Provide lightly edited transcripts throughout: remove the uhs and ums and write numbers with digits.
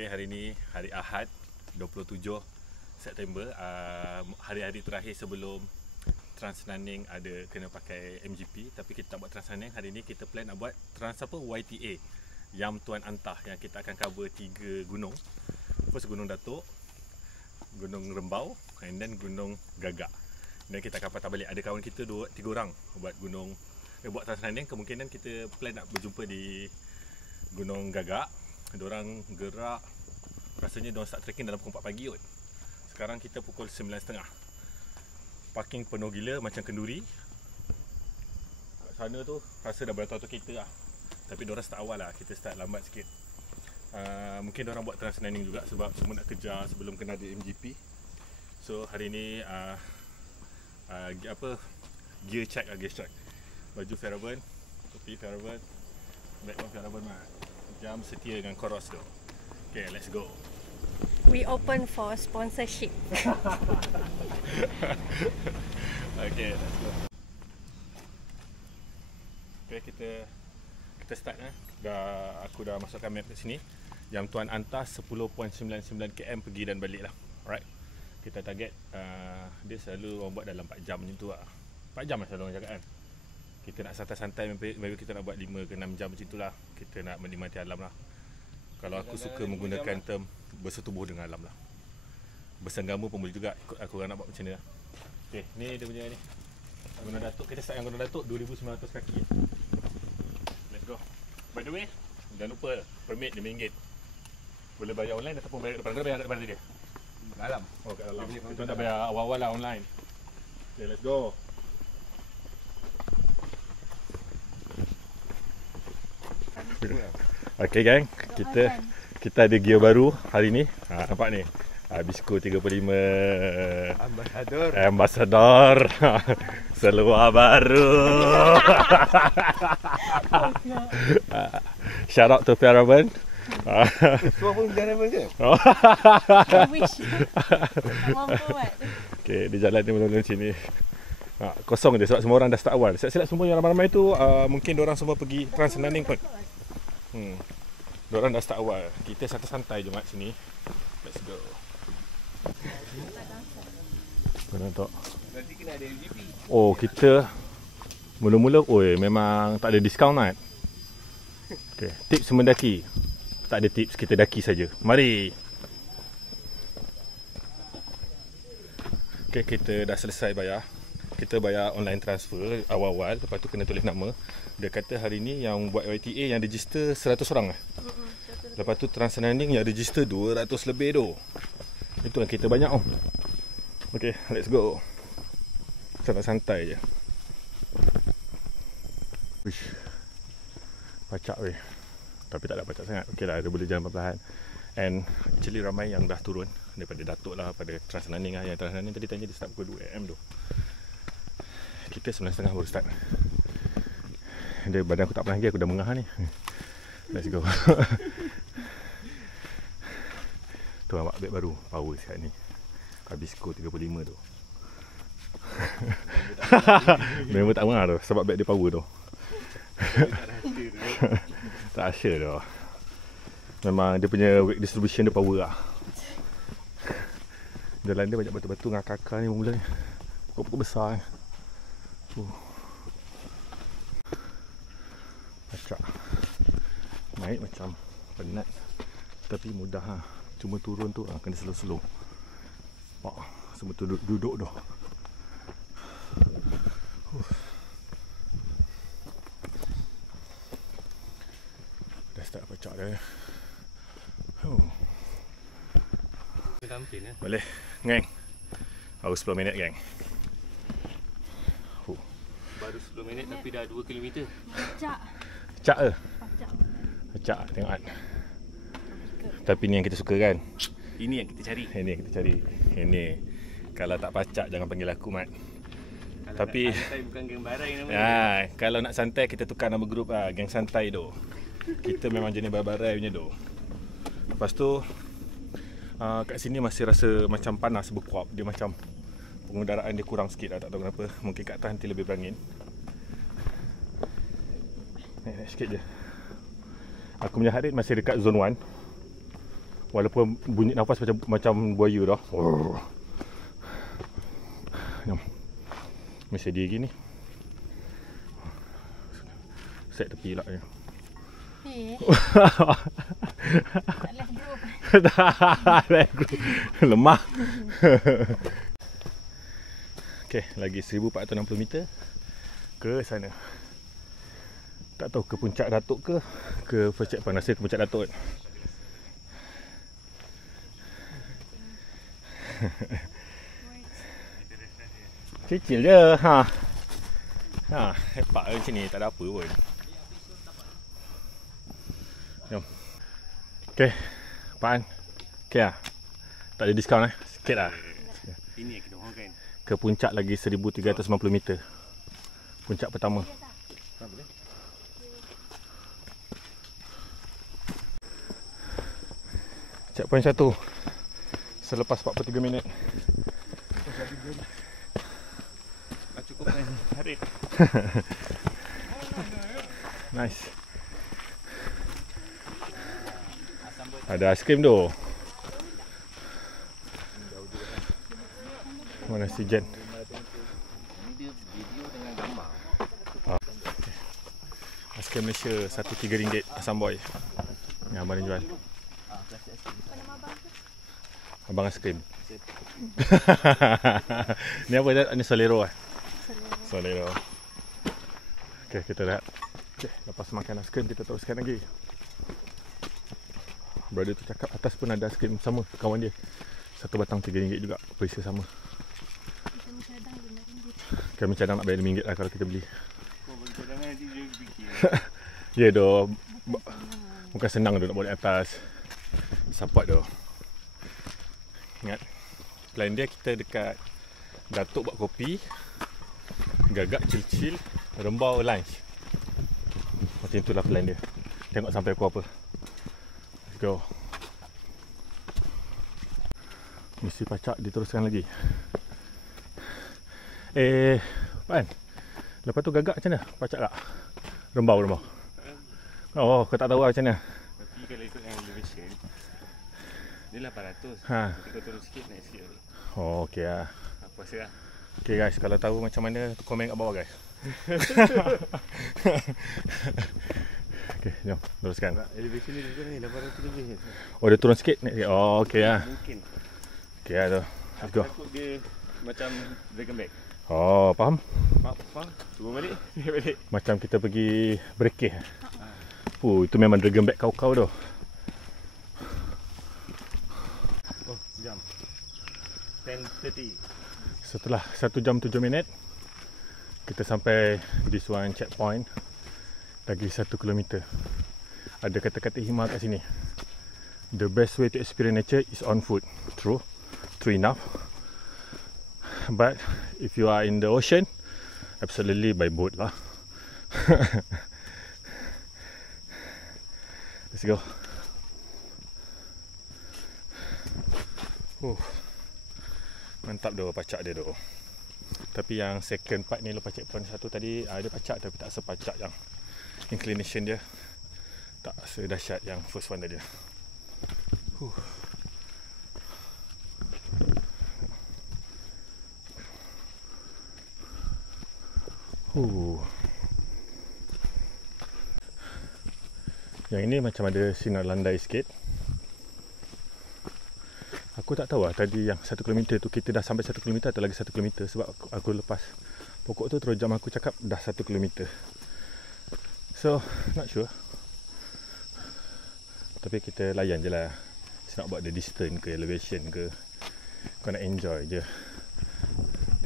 Okay, hari ni hari Ahad 27 September, hari-hari terakhir sebelum Trans Nanning ada kena pakai MGP. Tapi kita tak buat Trans Nanning. Hari ni kita plan nak buat Trans YTA, Yam Tuan Antah, yang kita akan cover 3 gunung. First Gunung Datuk, Gunung Rembau, and then Gunung Gagak. Dan kita akan patah balik. Ada kawan kita 3 orang buat buat Trans Nanning. Kemungkinan kita plan nak berjumpa di Gunung Gagak. Diorang gerak, rasanya diorang start trekking dalam pukul 4 pagi kot. Sekarang kita pukul 9.30. Parking penuh gila macam kenduri. Kat sana tu rasa dah beratur-atur kereta lah. Tapi diorang start awal lah, kita start lambat sikit. Mungkin diorang buat Trans Nanning juga sebab semua nak kejar sebelum kena ada MGP. So hari ni gear check lah, gear check. Baju Faravan, topi Faravan, bag pun Faravan mah. Jam setia dengan Coros tu. Okay, let's go. We open for sponsorship. Okay, let's go. Okay, kita start . Aku dah masukkan map kat sini. Yam Tuan Antah 10.99 km pergi dan balik lah. Alright. Kita target dia selalu orang buat dalam 4 jam macam tu lah. 4 jam lah selalu orang cakap kan. Kita nak santai-santai, maybe kita nak buat 5 ke 6 jam macam itulah. Kita nak menikmati alam lah. Kalau aku suka menggunakan term bersetubuh dengan alam lah. Bersenggama pun boleh juga, ikut aku orang nak buat macam ni lah. Okay, ni dia punya ni Gunung Datuk. Kita start yang Gunung Datuk 2,900 kaki. Let's go. By the way, jangan lupa permit RM5. Boleh bayar online ataupun bayar depan. Kena bayar kat depan dia? Kat dalam. Oh, kat dalam. Kita tak bayar awal-awal lah online. Okay, let's go. Okay gang, kita ada gear baru hari ni. Nampak ni, Bisco 35 Ambassador seluar baru. Shout out to Faravan. Semua pun Faravan ke? I wish. Mampu buat. Okay, di jalan ni betul-betul sini kosong je sebab semua orang dah start awal. Silap-silap semua yang ramai-ramai tu mungkin diorang semua pergi Trans Nanning pun. Diorang dah start awal. Kita santai-santai je mat sini. Let's go. Mana tak? Nanti kena ada MGP. Oh, kita mula-mula memang tak ada diskaun mat. Okay, tips mendaki. Tak ada tips, kita daki saja. Mari. Okay, kita dah selesai bayar. Kita bayar online transfer awal-awal, lepas tu kena tulis nama. Dia kata hari ni yang buat YTA yang register 100 orang lah. Lepas tu Trans Nanning yang register 200 lebih tu. Itu yang kita banyak oh. Okay, let's go. Santai-santai je. Wish. Pacak weh. Tapi tak ada pacak sangat. Okay lah, dia boleh jalan perlahan. And actually ramai yang dah turun daripada Datuk lah, pada Trans Nanning lah. Yang Trans Nanning tadi tanya dia start pukul 2 AM tu. Kita 9.30 baru start. Dia badan aku tak pernah lagi, aku dah mengah ni. Let's go. Tu nampak beg baru, power sihat ni. Bisco 35 tu. Memang tak mengah tu, sebab beg dia power tu. Tak rasa tu. Memang dia punya weight distribution dia power lah. Jalan dia banyak batu-batu dengan kakak ni mula ni. Pokok-pokok besar ni. Pacak. Naik macam penat tapi mudah ha. Cuma turun tu kena slow-slow. Semua tu duduk dah. Dah start pacak dah. Boleh, geng. Baru 10 minit geng. Baru 10 minit tapi dah 2 km. Pacak. Pacak ke? Pacak, tengok kan. Tapi ni yang kita suka kan. Ini yang kita cari. Ini yang kita cari. Ini. Kalau tak pacak jangan panggil aku mat. Kalau tapi nak santai bukan geng barai namanya. Kalau nak santai kita tukar nama grup lah. Geng santai tu. Kita memang jenis barai punya tu. Lepas tu kat sini masih rasa macam panas berkuap. Dia macam pengudaraan dia kurang sikit lah, tak tahu kenapa. Mungkin kat atas nanti lebih berangin. Naik sikit je. Aku punya heart rate masih dekat zone 1. Walaupun bunyi nafas macam buaya dah. Mesti dia gini. Set tepi pula ni. Tak left group. Lemah. Okey, lagi 1460 meter ke sana. Tak tahu ke puncak Datuk ke first checkpoint. Rasa ke puncak Datuk kan. Kecil je. Hebat macam ni, tak ada apa pun. Jom. Okey, Pak An. Okey lah. Tak ada diskaun sikit lah. Ini yang kita mahukan. Ke puncak lagi 1390 meter. Puncak pertama. Checkpoint 1 selepas 43 minit. Cukup kan Harid. Nice. Ada aiskrim tu. Mana si Jen? Ini dia video dengan gambar. Aiskrim Malaysia RM1 Asam Boy. Yang abang jual. Abang aiskrim. Ni apa dia? Ni Solero lah. Solero. Okay, kita lihat. Okay, lepas makan aiskrim kita teruskan lagi. Brother tu cakap atas pun ada aiskrim sama kawan dia. Satu batang RM3 juga. Perisa sama. Kami cadang nak bayar RM5 lah kalau kita beli. Kau bagi cadangan nanti dia fikir. Ya doh. Bukan senang doh nak bawa di atas. Support doh. Ingat. Plan dia kita dekat Datuk buat kopi. Gagak chill-chill, Rembau lunch. Macam itulah plan dia. Tengok sampai pukul apa. Let's go. Misi pacak diteruskan lagi. Pan. Lepas tu Gagak macam mana? Pacak tak? Rembau. Oh, kau tak tahu macam mana? Tapi kalau ikutkan elevation dia 800. Tapi kau turun sikit naik sikit lagi. Oh, okey lah. Apa rasa lah. Okay guys, kalau tahu macam mana, komen kat bawah guys. Okay, jom teruskan. Elevation dia juga ni 800 lebih. Oh, dia turun sikit naik sikit. Oh, okey lah. Mungkin. Okey lah tu. Let's go. Takut dia macam dragon back. Oh, faham? Faham? Turun balik. Balik. Macam kita pergi berekeh. Itu memang dragon back kau-kau tu. Oh, jam 10:30. Setelah 1 jam 7 minit kita sampai di Swan checkpoint. Lagi 1 kilometer. Ada kata-kata hikmah kat sini. The best way to experience nature is on foot. True enough. But if you are in the ocean, absolutely by boat lah. Let's go. Mantap doh pacak dia doh. Tapi yang second part ni lepas checkpoint 1 tadi ada pacak tapi tak sepacak yang inclination dia. Tak sedahsyat yang first one tadi. Yang ini macam ada sinar landai sikit. Aku tak tahu lah tadi yang 1 km tu kita dah sampai 1 km atau lagi 1 km sebab aku lepas pokok tu terus jam aku cakap dah 1 km. So, not sure. Tapi kita layan je lah. It's not about the distance ke elevation ke. Kau nak enjoy je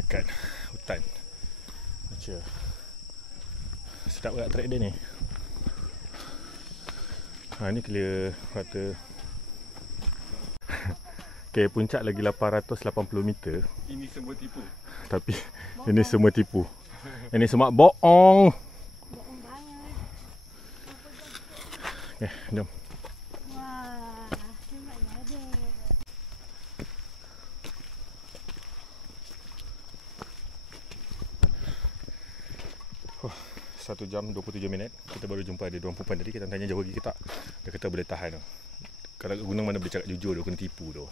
dekat hutan. Macam sedap kat track dia ni. Ni clear rata. Okay, puncak lagi 880 meter. Ini semua tipu. Tapi ini semua tipu. Ini semua bohong. Bohong banget. Okay, jom. Wah, hebatlah dia. 1 jam 27 minit. Kita baru jumpa ada diorang perempuan tadi. Kita tanya jauh lagi ke tak. Dia kata boleh tahan. Kalau kat gunung mana boleh cakap jujur tu, kena tipu tu.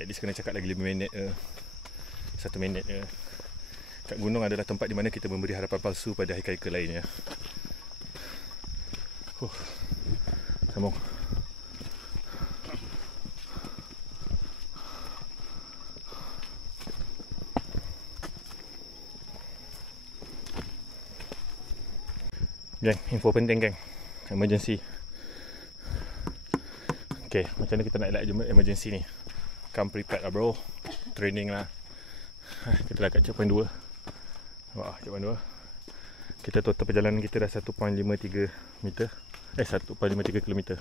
At least kena cakap lagi 5 minit 1 minit Kat gunung adalah tempat di mana kita memberi harapan palsu pada hiker-hiker lainnya. Sambung. Geng, info penting geng. Emergency. Okay, macam mana kita nak elak emergency ni? Come prepared lah bro. Training lah. Kita dah kat checkpoint 2. Wah, checkpoint 2. Kita total perjalanan kita dah 1.53 meter. 1.53 km.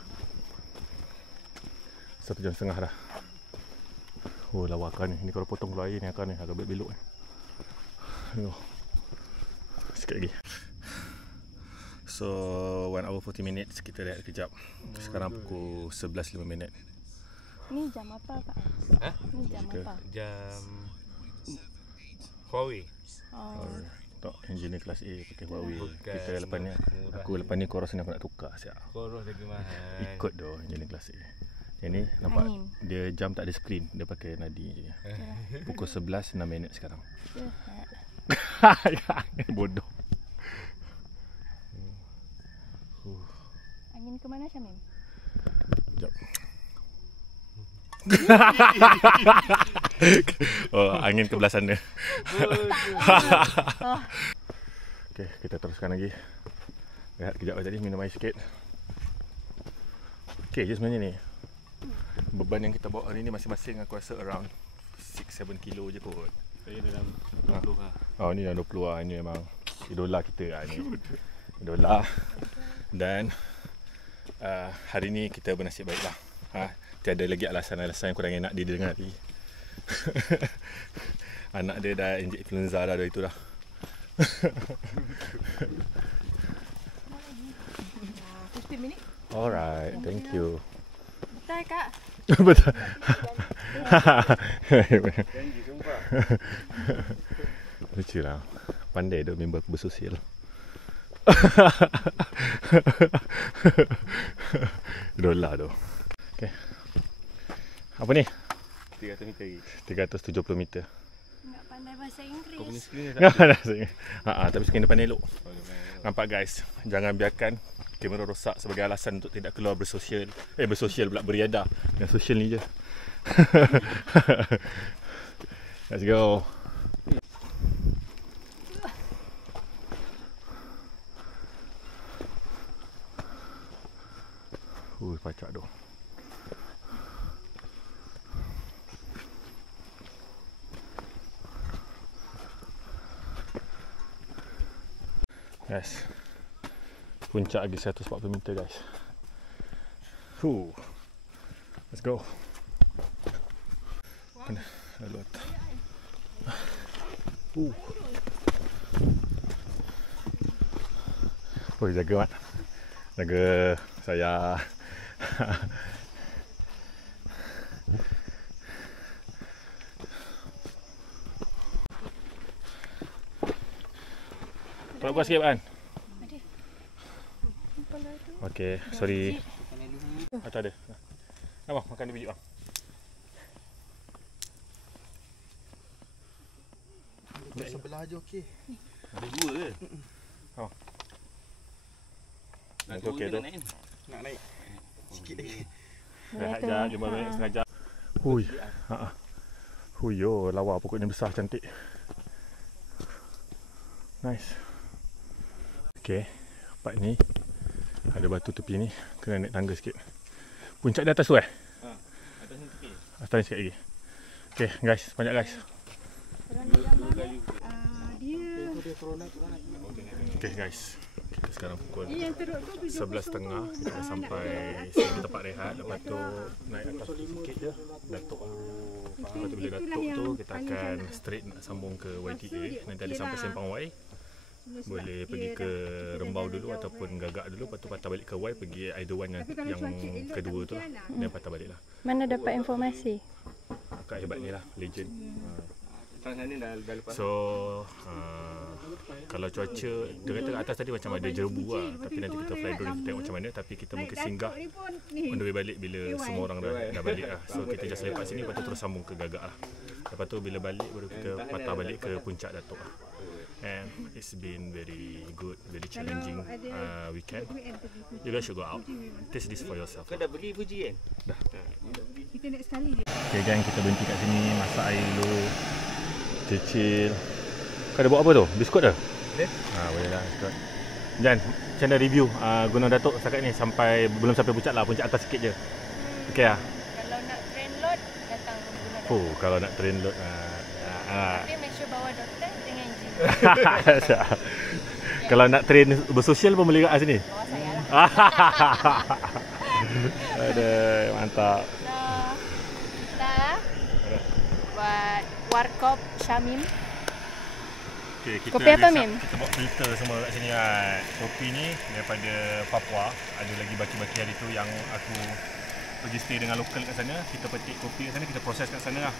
1 jam setengah dah. Oh, lawa akan ni. Ni kalau potong keluar air ni akan ni agak belok ni. Sikit lagi. So 1 hour 40 minutes kita rehat kejap. Sekarang pukul 11.05 minit. Ni jam apa Kak? Ni jam apa? Jam Huawei. Tak, engineer kelas A pakai Huawei. Kita lepas ni, aku lepas ni Coros ni aku nak tukar siap. Coros lagi mahal. Ikut doh engineer kelas A. Yang ni nampak Angin. dia jam tak ada screen, dia pakai nadi je. Pukul 11.06 minit sekarang. Bodoh. Angin ke mana Syamim? Sekejap. Oh, angin ke belah sana. Okay, kita teruskan lagi. Rehat kejap tadi, minum air sikit. Okay je sebenarnya ni. Beban yang kita bawa hari ni masing-masing aku rasa around 6-7 kilo je kot. Saya dalam 20 lah. Oh, ni dalam 20 lah. Ini memang idola kita lah ni. Idola. Dan hari ni kita bernasib baik lah. Tiada lagi alasan-alasan yang kurang enak dia dengar tadi. Anak dia dah injek influenza dah dari tu dah. 15 minit. Alright, thank you. Betul Kak? Betul. Janji sumpah. Lucu lah. Pandai tu member aku bersosial. Idola tu. Okay. Apa ni? 300 meter lagi. 370 meter. Enggak pandai bahasa Inggeris. Kau punya screen ni tak? Tapi screen depan elok. Nampak guys, jangan biarkan kamera rosak sebagai alasan untuk tidak keluar bersosial. Bersosial pula, beriadah. Yang sosial ni je. Let's go. Pacak tu. Guys, puncak lagi 140 meter guys. Let's go. Kena lalu atas. Jaga Mat. Jaga saya. Kalau kuat sikit kan? Okay, sorry. Tak ada. Abang, makan dia biji bang. Sebelah aja okey. Ada 2 ke? Oh. Nak Okey, okey tu. Nak naik. Sikit lagi. Rehat jap, 5 minit, setengah jam. Hui. Hui yo, lawa pokoknya besar cantik. Nice. Okay, part ni ada batu tepi ni, kena naik tangga sikit. Puncak di atas tu Atas ni tepi. Atas ni sikit lagi. Okay guys, banyak guys. Okay guys, kita sekarang pukul 11.30. Kita dah sampai sini tempat rehat. Lepas tu naik atas sikit je, datuk. Lepas tu bila datuk tu kita akan straight nak sambung ke YTA. Nanti ada sampai Sempang Y. Boleh pergi ke Rembau dulu ataupun Gagak dulu. Lepas tu patah balik ke Y, pergi either one yang kedua tu lah. Dan patah balik lah. Mana dapat informasi? Akak hebat ni lah, legend. Transnanding dah lepas. So kalau cuaca, dia kata kat atas tadi macam ada jerebu lah. Tapi nanti kita fly drone, kita tengok macam mana. Tapi kita mungkin singgah on the way balik bila semua orang dah balik lah. So kita just lepak sini, lepas tu terus sambung ke Gagak lah. Lepas tu bila balik baru kita patah balik ke Puncak Datuk lah. And it's been very good, very challenging weekend. You guys should go out, taste this for yourself. Kau dah pergi Fuji kan? Dah. Kita naik sekali je. Okay gang, kita berhenti kat sini, masak air dulu, cicil. Kau ada buat apa tu? Biskut dah? Boleh. Boleh lah biskut. Jan, macam mana review Gunung Datuk setakat ni? Belum sampai puncak lah, puncak atas sikit je. Okay lah? Kalau nak train load, datang Gunung Datuk. Kalau nak train load Tapi make sure bawa doktor dengan enjin. Kalau nak train bersosial pun boleh kat sini? Bawa saya lah. Aduh, mantap. Kita buat warkop Syamim. Okay, kita Kopi apa, Mim? Kita buat filter semua kat sini kan. Kopi ni daripada Papua. Ada lagi baki-baki hari tu yang aku pergi stay dengan lokal kat sana. Kita petik kopi kat sana, kita proses kat sana lah.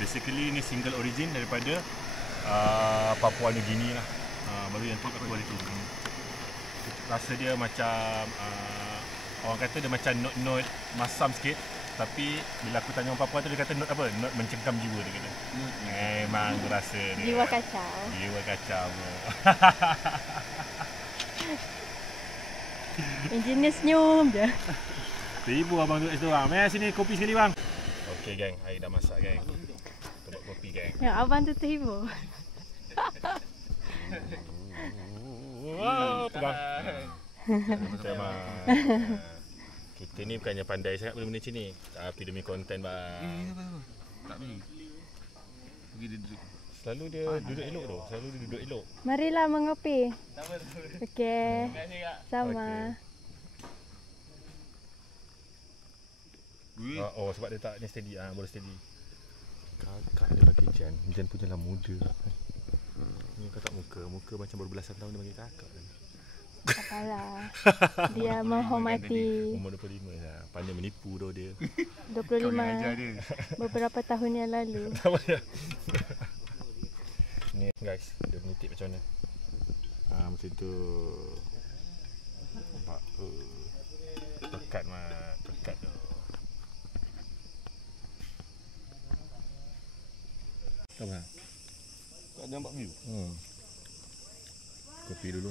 Basically ni single origin daripada Papua New Guinea lah. Baru yang tu aku hari tu. Rasa dia macam orang kata dia macam note-note masam sikit. Tapi bila aku tanya orang Papua tu, dia kata note apa? Note mencengkam jiwa dia kata. Memang rasa dia Jiwa kacau. Jiwa kacau. Engineer senyum je. Ibu abang duduk situ bang. Mari sini kopi sekali bang. Okey geng, air dah masak geng. Kita buat kopi geng. Ya, abang tu terhibur. Wow, pegang. Memang. Kita ni bukannya pandai sangat benda-benda macam ni. Tapi demi konten bang. Tak pergi. Pergi dia duduk. Selalu dia duduk elok tu. Selalu dia duduk elok. Marilah mengopi. Okey. Sama. Oh sebab dia tak ni steady boleh steady. Kakak dia bagi Jan. Jan punya lah muda. Ni kau tak muka macam baru belasan tahun dia panggil kakak ni. Apalah. Dia menghormati. Umur 25 lah. Pandai menipu dah dia. 25. Beberapa tahun yang lalu. Ni guys, dia menitip macam mana. Macam tu. Nampak tu. Pekat mah, pekat tu. Apa? Tak ada nampak view. Kopi dulu.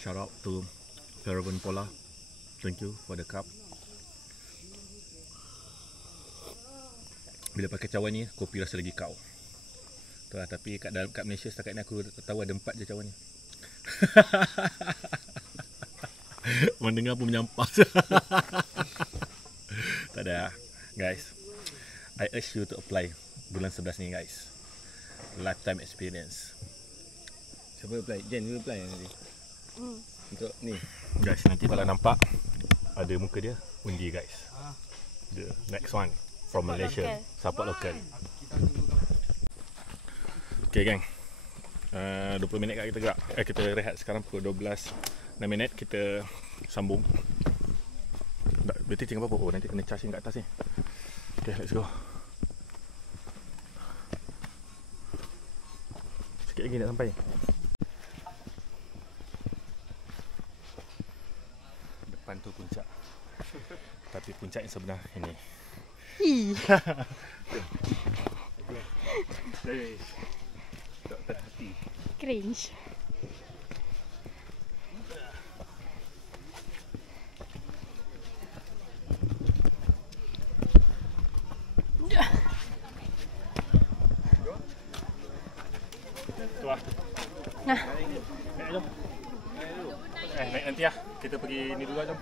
Shout out to Paragon Pola. Thank you for the cup. Bila pakai cawan ni, kopi rasa lagi kau. Tu lah, tapi kat Malaysia setakat ni aku tahu ada 4 je cawan ni. Mendengar pun menyampas. Tak ada. Guys, I urge you to apply bulan 11 ni guys. Lifetime experience. Siapa apply? Jen you apply nanti. Untuk ni. Guys, nanti kalau nampak ada muka dia, undi guys. The next one from Malaysia. Support local. Okay gang. 20 minit kat kita gerak. Kita rehat sekarang pukul 12:06 kita sambung. Berarti tinggal berapa? Nanti kena charge kat atas ni. Okay, let's go. Sikit lagi nak sampai. Depan tu puncak. Tapi puncak yang sebenar ini. Doktor hati. Cringe. Tu lah. Nah. Naik jom. Naik nanti lah. Kita pergi ni dulu lah jom.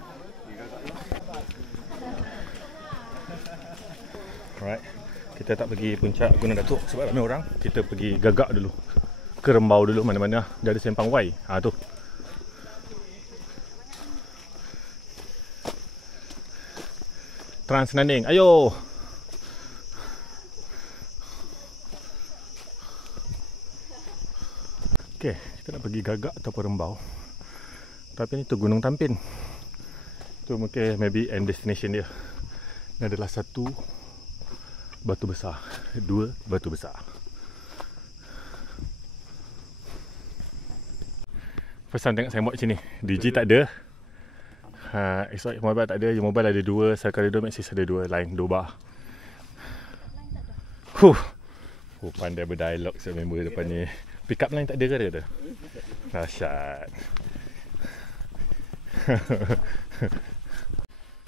Alright. Kita tak pergi puncak Gunung Datuk sebab ramai orang. Kita pergi Gagak dulu. Ke Rembau dulu mana-mana. Dia ada sempang Y. Tu. Transnanding. Ayo. Okay, kita nak pergi Gagak ataupun Rembau. Tapi ni tu Gunung Tampin. Tu mungkin maybe end destination dia. Ini adalah satu batu besar, dua batu besar. First time tengok saya buat macam ni. DJ tak ada. Exotic mobile tak ada. Mobile ada dua, Salkarido Maxis ada dua line, dua bar. Pandai berdialog saya member depan ni. Pick up line tak ada ke ada? Dahsyat.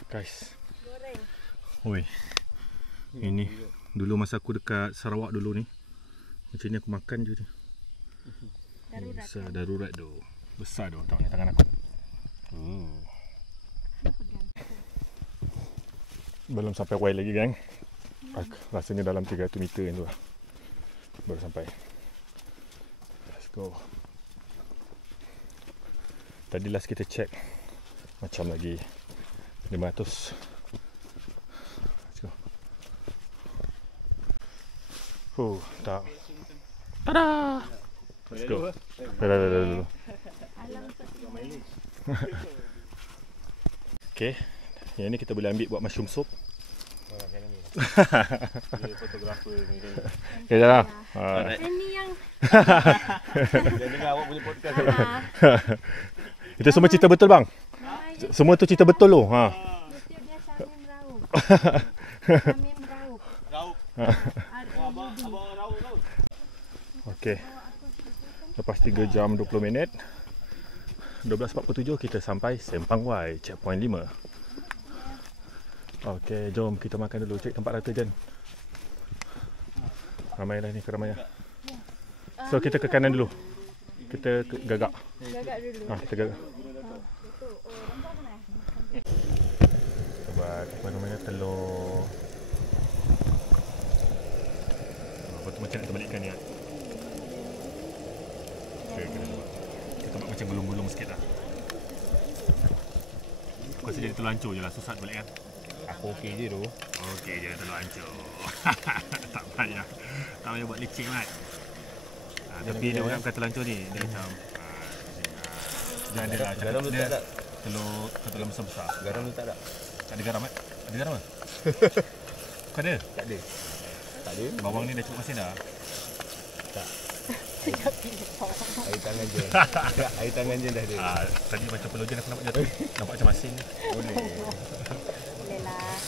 Guys. Oi. Ini dulu masa aku dekat Sarawak dulu ni. Macam ni aku makan je ni. Darurat. Darurat tu. Besar tu tengok tangan aku. Belum sampai Y lagi gang. Rasanya dalam 300 meter yang tu lah. Baru sampai. Let's go. Tadi last kita check macam lagi 500. Let's go. Tak. Tada! Let's go. Dah dulu. Okay. Yang ni kita boleh ambil buat mushroom soup. Ini fotografer ni. Okay, dah lah. Ini yang Dia dengar awak punya podcast. Itu semua cerita betul bang? Semua tu cerita betul tu. YouTube dia Syamim Rauf. Syamim Rauf. Rauf. Abang Rauf kau. Okey. Lepas 3 jam 20 minit 12.47 kita sampai Sempang Y, checkpoint 5. Okey, jom kita makan dulu. Cek tempat rata Jen. Ramai dah ni keramaian. So kita ke kanan dulu. Kita gagak. Gagak dulu. Kita gagak. Buat apa namanya, telur. Apa tu macam nak terbalikkan ni. Okay, kita buat macam gulung-gulung sikit lah. Aku rasa jadi telur hancur je lah, susah balik kan. Aku okey je tu. Okey je telur hancur. Tak payah. Tak payah buat licin kan. Tapi dia orang bukan telur hancur ni. Dia macam jangan dia lah. Garam tu tak ada. Telur besar-besar. Garam tu tak ada. Tak ada garam kan? Ada garam ke? Kau ada? Tak ada. Tak ada. Bawang ni dah cukup masin dah? Tak. Air tangan je. Air tangan je dah ada. Tadi macam peluh je aku nampak jatuh. Nampak macam masin ni. Boleh. Boleh lah.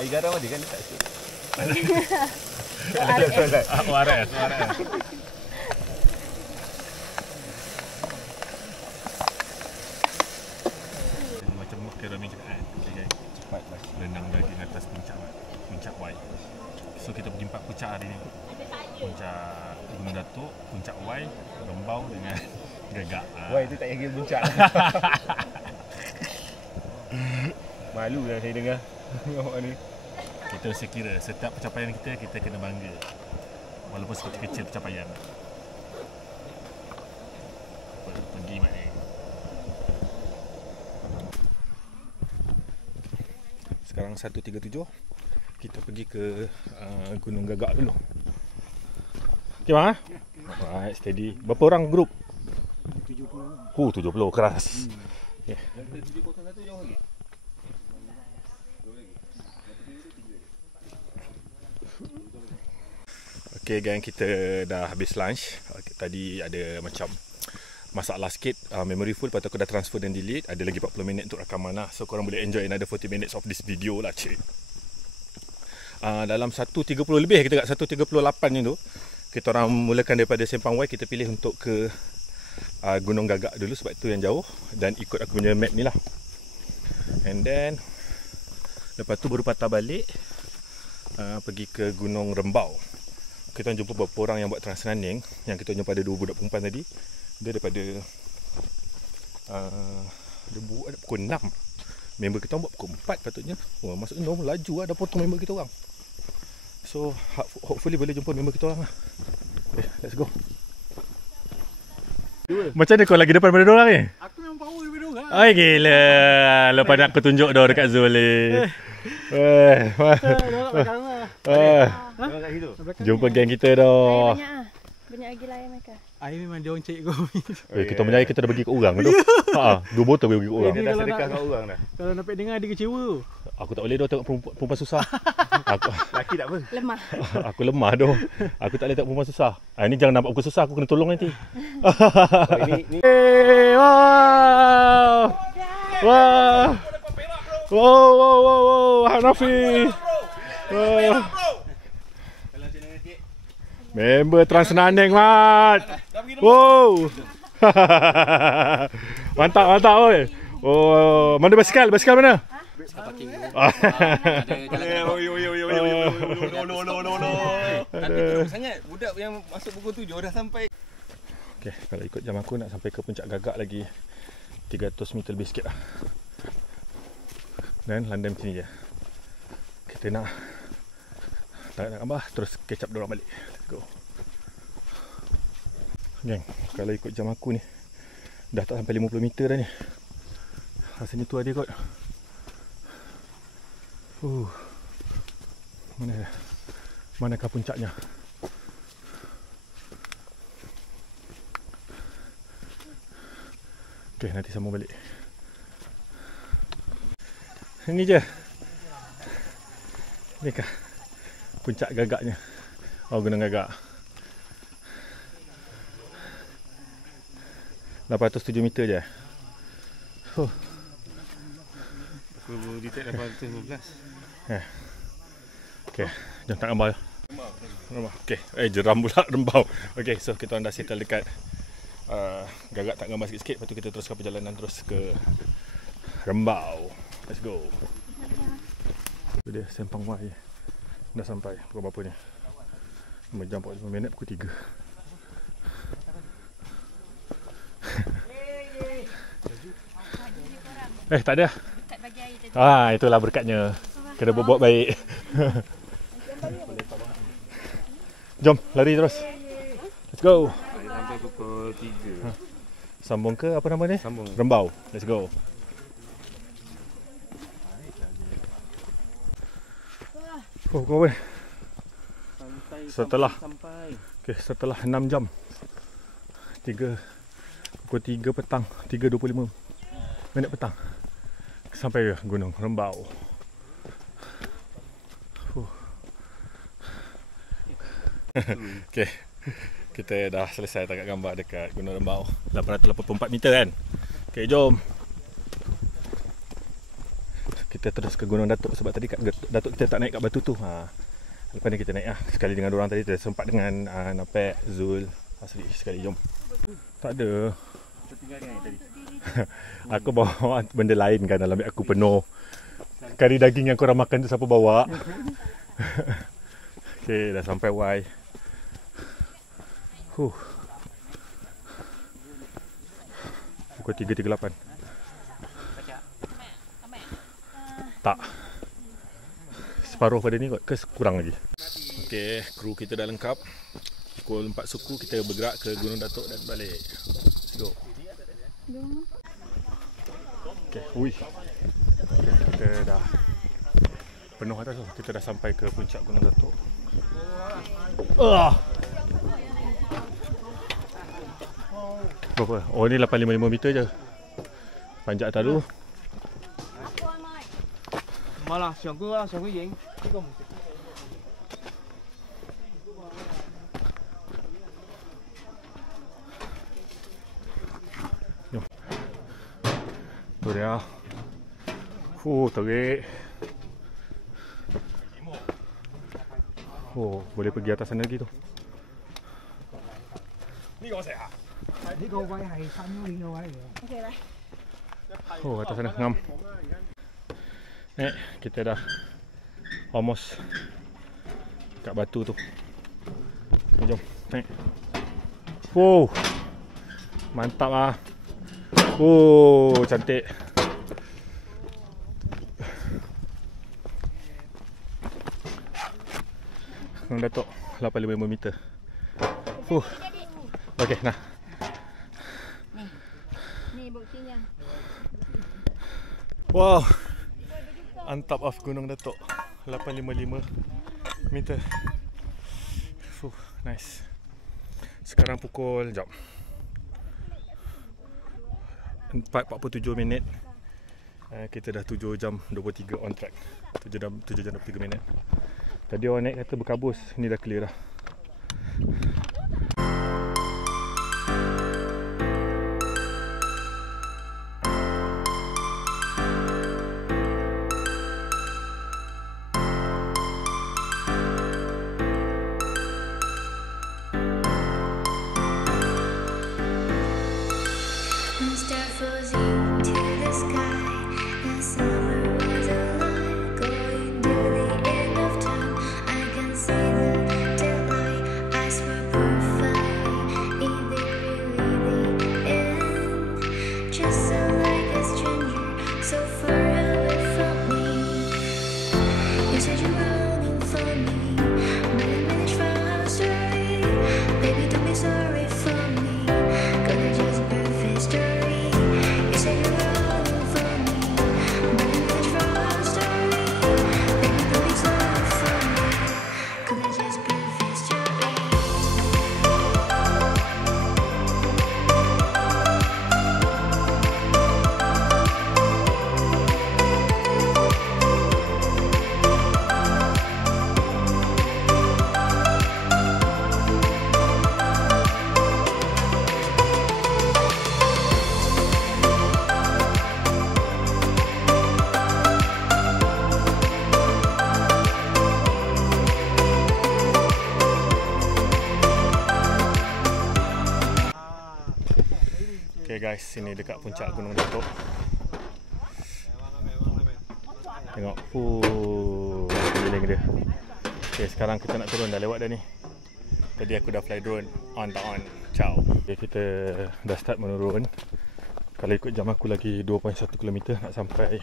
Air garam ada kan tak sikit. Waras. Macam makaroni cakap kan. Cepat lah. Renang daging atas puncak Y. So kita pergi 4 puncak hari ni. Puncak Gunung Datuk, puncak Y, Rembau dengan Gagak. Wah, itu tak yakin puncak. Malu lah saya dengar. Awak ni. Kita sekira setiap pencapaian kita kena bangga. Walaupun sekecil-kecil pencapaian. Pergi mak ni. Sekarang 1.37. Kita pergi ke Gunung Gagak dulu. Okey bang? Alright, steady. Berapa orang grup? 70. 70 keras. Okay. Okay gang, kita dah habis lunch. Tadi ada macam masalah sikit, memory full. Lepas tu aku dah transfer dan delete. Ada lagi 40 minit untuk rakaman lah. So korang boleh enjoy another 40 minutes of this video lah cik. Dalam 1.30 lebih kita kat 1.38 macam tu, kita orang mulakan daripada Sempang Y. Kita pilih untuk ke Gunung Gagak dulu sebab tu yang jauh. Dan ikut aku punya map ni lah. And then lepas tu baru patah balik, pergi ke Gunung Rembau. Kita jumpa beberapa orang yang buat trans running. Yang kita jumpa ada 2 budak perempuan tadi. Dia daripada dia buat pukul 6. Member kita orang buat pukul 4 patutnya. Wah, maksudnya normal laju lah, dah potong member kita orang. So hopefully boleh jumpa member kita orang lah. Okay, let's go. Macam mana kau lagi depan pada diorang ni? Aku memang power daripada diorang. Ay gila. Lepas nak aku tunjuk dah dekat Zul ni. Diorang kat situ. Jumpa geng kita dah. Banyak lagi lah mereka. Air memang dia orang cari kopi. Kita punya air kita dah bagi ke orang tu. 2 botol bagi ke orang. Dia dah sedekah kat orang dah. Kalau dapat dengar dia kecewa. Aku tak boleh dah tengok perempuan susah. Laki tak apa. Lemah. Aku lemah doh. Aku tak boleh tengok perempuan susah. Ni jangan nampak aku susah, aku kena tolong nanti. Ini Wow. Wow. Wow, Hanafi. Member Transnaneng, Mat. Wow. Mantap oi. Oh, mana basikal? Basikal mana? Tapi teruk sangat. Budak yang masuk pukul 7 dah sampai. Okey, kalau ikut jam aku nak sampai ke puncak Gagak lagi 300 meter lebih sikit lah. Dan landai macam ni je. Kita nak nak gambar terus catch up dorang balik. Let's go. Geng, kalau ikut jam aku ni dah tak sampai 50 meter dah ni. Rasanya tu ada kot. Manakah puncaknya? Okey, nanti sambung balik. Ini je. Ni kah puncak Gagaknya. Oh, Gunung Gagak. 807 meter je. Aku detect 815. Okey, jom tak gambar. Okey, jeram pula rembau. Okey, so kita dah settle dekat Gagak tak gambar sikit-sikit. Lepas tu kita teruskan perjalanan terus ke Rembau. Let's go. Itu dia Sempang Wai. Dah sampai. Pukul berapa ni? 5 jam 45 minit, pukul 3. Tak ada. Itulah berkatnya. Kena berbuat baik. Jom, lari terus. Let's go. Sampai pukul 3. Sambung ke apa nama ni? Sambung. Rembau. Let's go. Pukul berapa? Setelah 6 jam. Pukul 3 petang, 3.25 minit petang. Sampai ke Gunung Rembau. Okey. Kita dah selesai tangkap gambar dekat Gunung Rembau. 884 meter kan? Okey, jom. Kita terus ke Gunung Datuk sebab tadi kat Datuk kita tak naik kat batu tu. Lepas ni kita naik lah. Sekali dengan diorang tadi kita sempat dengan Napek, Zul, Asri sekali. Jom. Tak ada. Aku bawa benda lain kan dalam beg aku penuh. Kari daging yang korang makan tu siapa bawa? Okey, dah sampai Y. Pukul 3.38. Tak. Separuh pada ni kot ke kurang lagi. Okey, kru kita dah lengkap. Pukul 4 suku kita bergerak ke Gunung Datuk dan balik. Let's go. Okey, kita dah penuh atas tu. Kita dah sampai ke puncak Gunung Datuk. Berapa? Oh, ni 855 meter je. Panjat atas dulu. Malah, siang ku yeng. Jom. Tu dia. Terik. Boleh pergi atas sana lagi tu. Ni kau saya. Ni kau wai hai san ni kau wai. Okey lah. Atas sana ngam. Kita dah almost kat batu tu. Jom, naik. Mantap ah. Cantik. Gunung Datuk 855 meter. Okey, nah. Ni buktinya. Wow. On top of Gunung Datuk 855 meter. Nice. Sekarang pukul 4.47 minit. Kita dah 7 jam 23 on track. 7 jam 23 minit. Tadi orang naik kata berkabus, ni dah clear dah. Okay guys, sini dekat puncak Gunung Datuk. Tengok, keliling dia. Okay, sekarang kita nak turun, dah lewat dah ni. Tadi aku dah fly drone, on tak on. Ciao. Okay, kita dah start menurun. Kalau ikut jam aku lagi 2.1 km nak sampai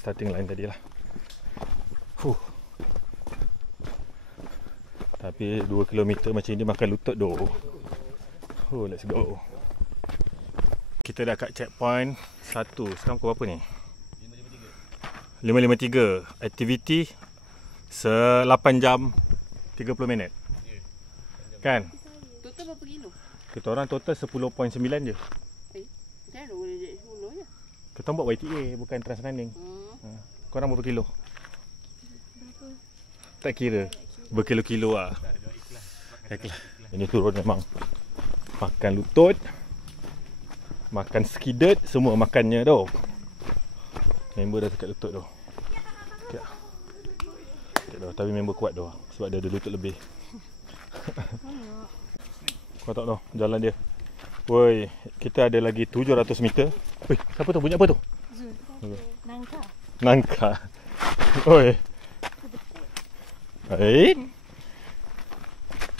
starting line tadi lah. Tapi 2 km macam ni makan lutut doh. Let's go. Kita dah kat checkpoint 1. Sekarang pukul berapa ni? 5.53. Aktiviti 8 jam 30 minit. Kan? Total berapa kilo? Kita orang total 10.9 je. Macam mana boleh jadi 10 je? Kita buat YTA bukan Transrunning. Korang berapa kilo? Tak kira. Berkilo-kilo lah. Ikhlas. Ini turun memang. Makan lutut, makan skidet, semua makannya tu. Member dah dekat lutut tu. Okay. Tapi member kuat tu sebab dia ada lutut lebih. Kau tak tahu jalan dia. Woi, kita ada lagi 700 meter. Woi, siapa tu? Bunyi apa tu? Nangka. Nangka. Oi. Baik.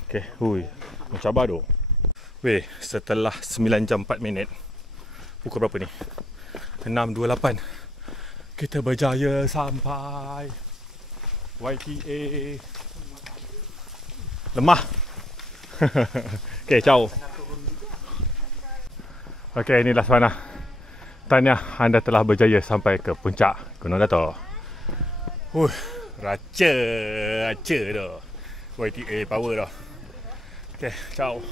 Okay, hui. Mencabar tu. Weh, setelah 9 jam 4 minit. Pukul berapa ni? 6.28. Kita berjaya sampai YTA. Lemah. Okay, ciao. Okay, inilah suasana. Tahniah, anda telah berjaya sampai ke puncak Gunung Datuk. Raca tu. YTA power dah. Okay, ciao.